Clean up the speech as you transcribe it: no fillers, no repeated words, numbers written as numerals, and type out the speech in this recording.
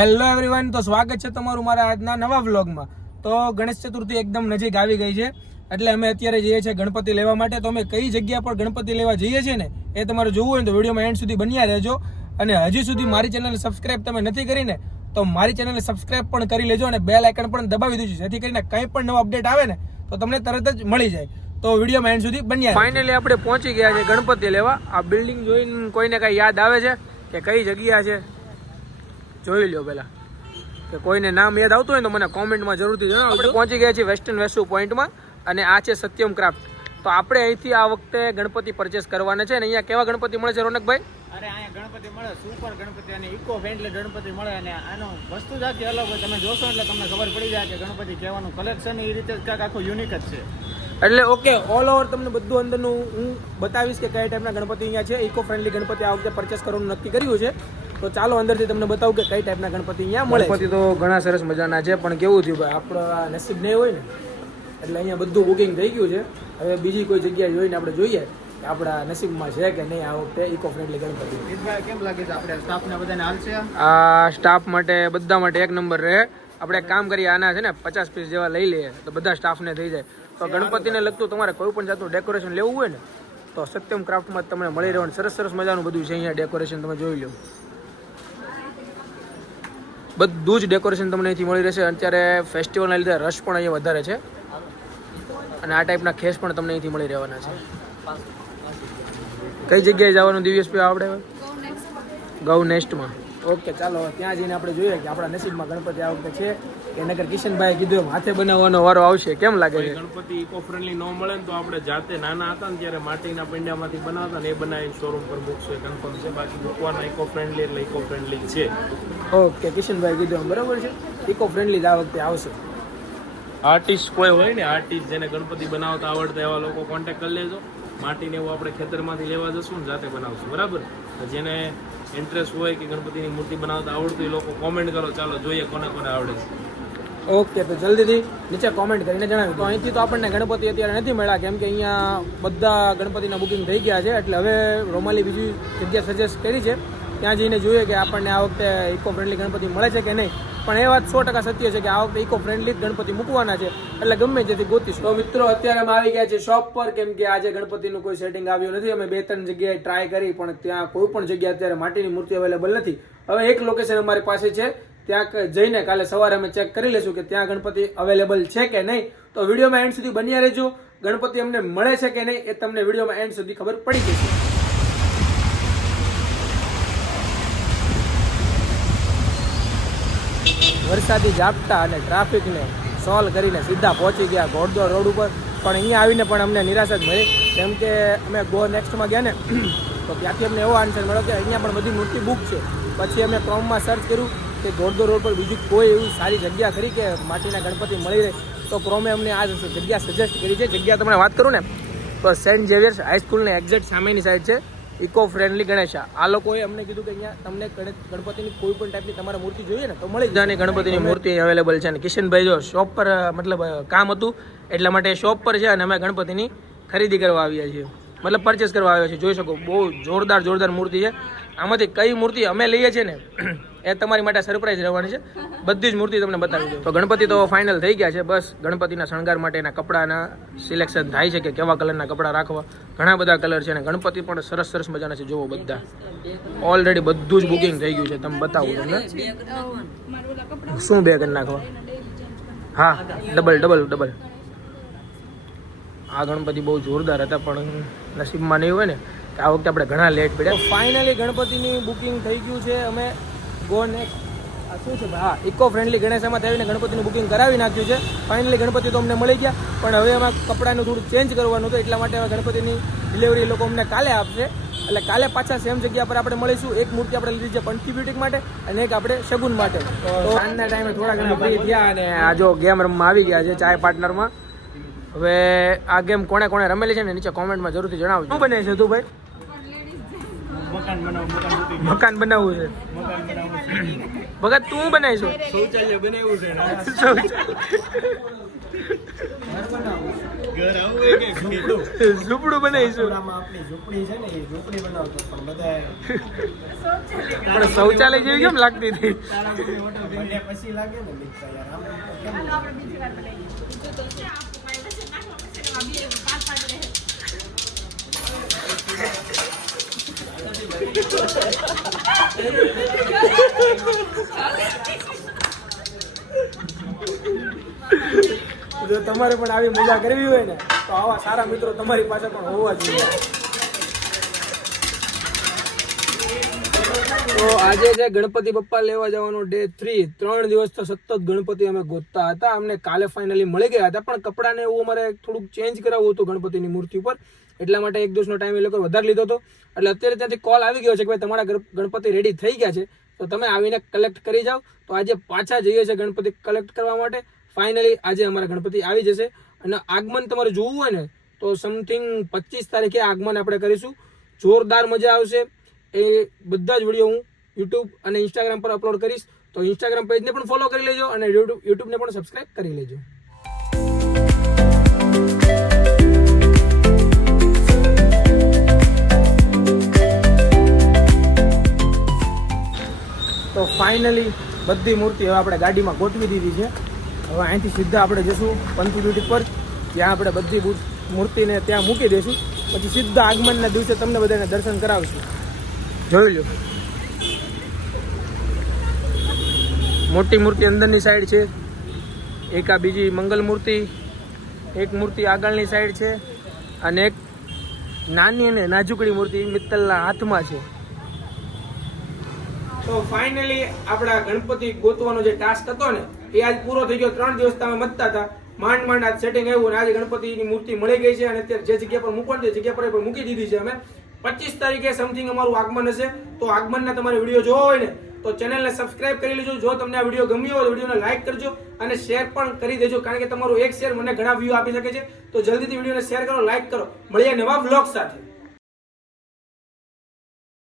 Hello everyone, તો સ્વાગત છે તમારું મારા આજના નવા વ્લોગમાં। તો ગણેશ ચતુર્થી એકદમ નજીક આવી ગઈ છે, એટલે અમે અત્યારે જઈએ છીએ ગણપતિ લેવા માટે। તો અમે કઈ જગ્યા પર ગણપતિ લેવા જઈએ છીએ ને એ તમારે જોવું હોય તો વિડીયોમાં એન્ડ સુધી બન્યા રહેજો। અને હજી સુધી મારી ચેનલને સબસ્ક્રાઇબ તમે નથી કરીને તો મારી ચેનલને સબસ્ક્રાઇબ પણ કરી લેજો અને બેલ આઇકન પણ દબાવી દેજો, જેથી કરીને કંઈ પણ નવો અપડેટ આવે ને તો તમને તરત જ મળી જાય। તો વિડીયોમાં એન્ડ સુધી બન્યા। ફાઇનલી આપણે પહોંચી ગયા છે ગણપતિ લેવા। આ બિલ્ડિંગ જોઈને કોઈને કઈ યાદ આવે છે કે કઈ જગ્યા છે? જોઈ લો પહેલા, કે કોઈને નામ યાદ આવતું હોય તો મને કોમેન્ટમાં જરૂરથી જણાવજો। આપણે પહોંચી ગયા છીએ વેસ્ટર્ન વેસુ પોઈન્ટમાં અને આ છે સત્યમ ક્રાફ્ટ। તો આપણે અહીંથી આ વખતે ગણપતિ પરચેસ કરવાના છે અને અહીંયા કેવા ગણપતિ મળે છે રોનકભાઈ? અરે અહીંયા ગણપતિ મળે, સુપર ગણપતિ અને ઇકો ફ્રેન્ડલી ગણપતિ મળે અને આનો વસ્તુ જ આખી અલગ હોય। તમે જોશો એટલે તમને ખબર પડી જાય કે ગણપતિ કહેવાનું કલેક્શન એ રીતે કાંઈક આખું યુનિક જ છે। એટલે ઓકે, ઓલ ઓવર તમને બધું અંદરનું હું બતાવીશ કે કયા ટાઈપના ગણપતિ અહીંયા છે। ઇકો ફ્રેન્ડલી ગણપતિ આ વખતે પરચેસ કરવાનું નક્કી કર્યું છે, તો ચાલો અંદરથી તમને બતાવું કે કઈ ટાઈપના ગણપતિ અહીંયા મળે। ગણપતિ તો ઘણા સરસ મજાના છે, પણ કેવું થયું ભાઈ, આપણા નસીબ નહીં હોય ને એટલે અહીંયા બધું બુકિંગ થઈ ગયું છે। હવે બીજી કોઈ જગ્યાએ જોઈને આપણે જોઈએ કે આપણા નસીબમાં છે કે નહીં આ વખતે ઇકો ફ્રેન્ડલી ગણપતિ। કેમ લાગે છે આપણે સ્ટાફને બધાને હાલશે? આ સ્ટાફ માટે બધા માટે એક નંબર રહે। આપણે એક કામ કરીએ, આના છે ને 50 પીસ જેવા લઈ લઈએ તો બધા સ્ટાફને થઈ જાય। તો ગણપતિને લગતું તમારે કોઈ પણ જાતનું ડેકોરેશન લેવું હોય ને તો સત્યમ ક્રાફ્ટમાં તમને મળી રહેવાનું સરસ સરસ મજાનું બધું છે। અહીંયા ડેકોરેશન તમે જોઈ લો, બધું જ ડેકોરેશન તમને અહીંથી મળી રહેશે। અત્યારે ફેસ્ટિવલના લીધે રશ પણ અહીંયા વધારે છે અને આ ટાઈપના ખેસ પણ તમને અહીંથી મળી રહેવાના છે। કઈ જગ્યાએ જવાનું દિવ્યેશભાઈ આપણે? ગૌ નેસ્ટમાં। ઓકે, ચાલો ત્યાં જઈને આપણે જોઈએ કે આપણા નસીબમાં ગણપતિ આ વખતે છે કે નગર કિશનભાઈ કીધું એમ હાથે બનાવવાનો વારો આવશે। કેમ લાગે છે? ગણપતિ ઇકો ફ્રેન્ડલી ન મળે ને તો આપણે જાતે નાના હતા ને ત્યારે માટીના પંડામાંથી બનાવતા ને એ બનાવીને શોરૂમ પર મૂકશે, કન્ફર્મ છે। બાકી મૂકવાના ઇકો ફ્રેન્ડલી એટલે ઇકો ફ્રેન્ડલી છે। ઓકે, કિશનભાઈ કીધું એમ બરાબર છે, ઇકો ફ્રેન્ડલી આ વખતે આવશે। આર્ટિસ્ટ કોઈ હોય ને, આર્ટિસ્ટ જેને ગણપતિ બનાવતા આવડતા એવા લોકો કોન્ટેક્ટ કરી લેજો। માટીને એવું આપણે ખેતરમાંથી લેવા જશું ને જાતે બનાવશું, બરાબર? જેને ઇન્ટરેસ્ટ હોય કે ગણપતિની મૂર્તિ બનાવતા આવડતું એ લોકો કોમેન્ટ કરો, ચાલો જોઈએ કોને કોને આવડે છે। ઓકે, તો જલ્દીથી નીચે કોમેન્ટ કરીને જણાવી દો। અહીંથી તો આપણને ગણપતિ અત્યારે નથી મળ્યા, કેમ કે અહીંયા બધા ગણપતિના બુકિંગ થઈ ગયા છે, એટલે હવે રોમાલી બીજી જગ્યા સજેસ્ટ કરી છે, ત્યાં જઈને જોઈએ કે આપણને આ વખતે ઇકો ફ્રેન્ડલી ગણપતિ મળે છે કે નહીં। પણ એ વાત 100% સત્ય છે કે આ વખતે ઇકો ફ્રેન્ડલી ગણપતિ મૂકવાના છે, એટલે ગમે જેથી ગોતીશું। તો મિત્રો અત્યારે અમે આવી ગયા છે શોપ પર, કેમ કે આજે ગણપતિનું કોઈ સેટિંગ આવ્યું નથી। અમે 2-3 જગ્યાએ ટ્રાય કરી પણ ત્યાં કોઈ પણ જગ્યાએ અત્યારે માટીની મૂર્તિ અવેલેબલ નથી। હવે એક લોકેશન અમારી પાસે છે, ત્યાં જઈને કાલે સવારે અમે ચેક કરી લઈશું કે ત્યાં ગણપતિ અવેલેબલ છે કે નહીં। તો વિડીયોમાં એન્ડ સુધી બન્યા રહેજો, ગણપતિ અમને મળે છે કે નહીં એ તમને વિડીયોમાં એન્ડ સુધી ખબર પડી જશે। વરસાદી ઝાપટા અને ટ્રાફિકને સોલ્વ કરીને સીધા પહોંચી ગયા ઘોડદોડ રોડ ઉપર। પણ અહીંયા આવીને પણ અમને નિરાશા જ મળી, કેમ કે અમે ગો નેક્સ્ટમાં ગયા ને તો ત્યાંથી અમને એવો આન્સર મળ્યો કે અહીંયા પણ બધી મૂર્તિ બુક છે। પછી અમે ક્રોમમાં સર્ચ કર્યું કે ઘોડદોડ રોડ પર બીજી કોઈ એવી સારી જગ્યા ખરી કે માટીના ગણપતિ મળી રહે, તો ક્રોમે અમને આ જગ્યા સજેસ્ટ કરી છે। જગ્યા તમને વાત કરું ને તો સેન્ટ ઝેવિયર્સ હાઈસ્કૂલની એક્ઝેક્ટ સામેની સાઈડ છે ઇકો ફ્રેન્ડલી ગણેશા। આ લોકોએ અમને કીધું કે અહીંયા તમને ગણપતિની કોઈ પણ ટાઈપની તમારે મૂર્તિ જોઈએ ને તો મળી જાય। ગણપતિની મૂર્તિ અવેલેબલ છે અને કિશનભાઈ જો શોપ પર મતલબ કામ હતું એટલા માટે શોપ પર છે અને અમે ગણપતિની ખરીદી કરવા આવ્યા છીએ, મતલબ પરચેસ કરવા આવ્યા છીએ। જોઈ શકો બહુ જોરદાર મૂર્તિ છે। આમાંથી કઈ મૂર્તિ અમે લઈએ છીએ ને એ તમારી માટે સરપ્રાઈઝ રહેવાની છે, બધી જ મૂર્તિ તમને બતાવી દઉં। તો ગણપતિ તો ફાઇનલ થઈ ગયા છે, બસ ગણપતિના શણગાર માટેના કપડાના સિલેક્શન થાય છે કે કેવા કલરના કપડાં રાખવા। ઘણા બધા કલર છે અને ગણપતિ પણ સરસ સરસ મજાના છે, જુઓ બધા ઓલરેડી બધું જ બુકિંગ થઈ ગયું છે। તમે બતાવું તમને શું બે કરી નાખવા? હા, ડબલ। આ ગણપતિ બહુ જોરદાર હતા, પણ નસીબમાં નહીં હોય ને કે આ વખતે આપણે ઘણા લેટ પડ્યા। ફાઇનલી ગણપતિની બુકિંગ થઈ ગયું છે। અમે ગો નેક્સ્ટ શું છે ભાઈ, હા, ઇકો ફ્રેન્ડલી ગણેશામાં આવીને ગણપતિનું બુકિંગ કરાવી નાખ્યું છે। ફાઇનલી ગણપતિ તો અમને મળી ગયા, પણ હવે એમાં કપડાનું થોડું ચેન્જ કરવાનું હતું, એટલા માટે હવે ગણપતિની ડિલિવરી લોકો અમને કાલે આપશે। એટલે કાલે પાછા સેમ જગ્યા પર આપણે મળીશું। એક મૂર્તિ આપણે લીધી છે પંખી બ્યુટિક માટે અને એક આપણે શગુન માટે। તો સાંજના ટાઈમે થોડા ઘણા ફ્રી થયા અને આ જો ગેમ રમવા આવી ગયા છે ચાય પાર્ટનરમાં। હવે આ ગેમ કોણે કોણે રમેલી છે ને નીચે કોમેન્ટમાં જરૂરથી જણાવજો। શું બને છે તું ભાઈ? મકાન બનાવવું છે ભગત, તું બનાવીશું? શૌચાલય બનાવ્યું છે। ઘર આવું કે ઝૂંપડું બનાવીશું. આપણી ઝૂંપડી છે ને એ ઝૂંપડી બનાવતો પણ બધા પણ શૌચાલય જેવી કેમ લાગતી હતી? પછી લાગે ને મિત્ર યાર આમ કેમ હાલો આપણે બીજી વાર બનાવીએ. બીજું તો છે આપકો મારે વચ્ચે નાખવા પડશે ને આ બે પાંચ રહે. જો તમારે પણ આવી મજા કરવી હોય ને તો આવા સારા મિત્રો તમારી પાસે પણ હોવા જોઈએ. તો આજે છે ગણપતિ બપ્પા લેવા જવાનો ડે 3. 3 દિવસ તો સતત ગણપતિ અમે ગોતતા હતા. અમને કાલે ફાઇનલી મળી ગયા હતા, પણ કપડાને એવું અમારે થોડુંક ચેન્જ કરાવવું હતું ગણપતિની મૂર્તિ ઉપર, એટલા માટે એક દિવસનો ટાઈમ એ લોકો વધારે લીધો હતો. એટલે અત્યારે ત્યાંથી કોલ આવી ગયો છે કે ભાઈ તમારા ગણપતિ રેડી થઈ ગયા છે, તો તમે આવીને કલેક્ટ કરી જાઓ. તો આજે પાછા જઈએ છીએ ગણપતિ કલેક્ટ કરવા માટે. ફાઇનલી આજે અમારા ગણપતિ આવી જશે. અને આગમન તમારે જોવું હોય ને તો સમથિંગ 25 તારીખે આગમન આપણે કરીશું. જોરદાર મજા આવશે. એ બધા જ વિડીયો હું યુટ્યુબ અને ઇન્સ્ટાગ્રામ પર અપલોડ કરીશ. તો ઇન્સ્ટાગ્રામ પેજને પણ ફોલો કરી લેજો અને યુટ્યુબને પણ સબસ્ક્રાઇબ કરી લેજો. તો ફાઇનલી બધી મૂર્તિ હવે આપણે ગાડીમાં ગોઠવી દીધી છે. હવે અહીંથી સીધા આપણે જઈશું પંથી બ્યુટી પર, ત્યાં આપણે બધી મૂર્તિને ત્યાં મૂકી દઈશું. પછી સીધા આગમનના દિવસે તમને બધાને દર્શન કરાવીશું. જોઈ લો, મોટી મૂર્તિ અંદરની સાઈડ છે, એક આ બીજી મંગલ મૂર્તિ, એક મૂર્તિ આગળની સાઈડ છે, અને એક નાની અને નાજુકડી મૂર્તિ મિત્તલના હાથમાં છે. તો ફાઇનલી આપણા ગણપતિ ગોતવાનો જે ટાસ્ક હતો ને એ આજ પૂરો થઈ ગયો. 3 દિવસ તમે મતતા હતા, માંડ આજ સેટિંગ આવ્યું અને આજે ગણપતિની મૂર્તિ મળી ગઈ છે. અને અત્યારે જે જગ્યા પર મૂકવાની તે જગ્યા પર પણ મૂકી દીધી છે અમે. 25 તારીખે સમથિંગ અમારું આગમન હશે. તો આગમનના તમારે વિડીયો જોવો હોય ને તો ચેનલને સબસ્ક્રાઇબ કરી લેજો. જો તમને આ વિડીયો ગમ્યો હોય તો વિડીયોને લાઈક કરજો અને શેર પણ કરી દેજો, કારણ કે તમારું એક શેર મને ઘણા વ્યૂ આપી શકે છે. તો જલ્દીથી વિડીયોને શેર કરો, લાઈક કરો. મળીએ નવા વ્લોગ સાથે.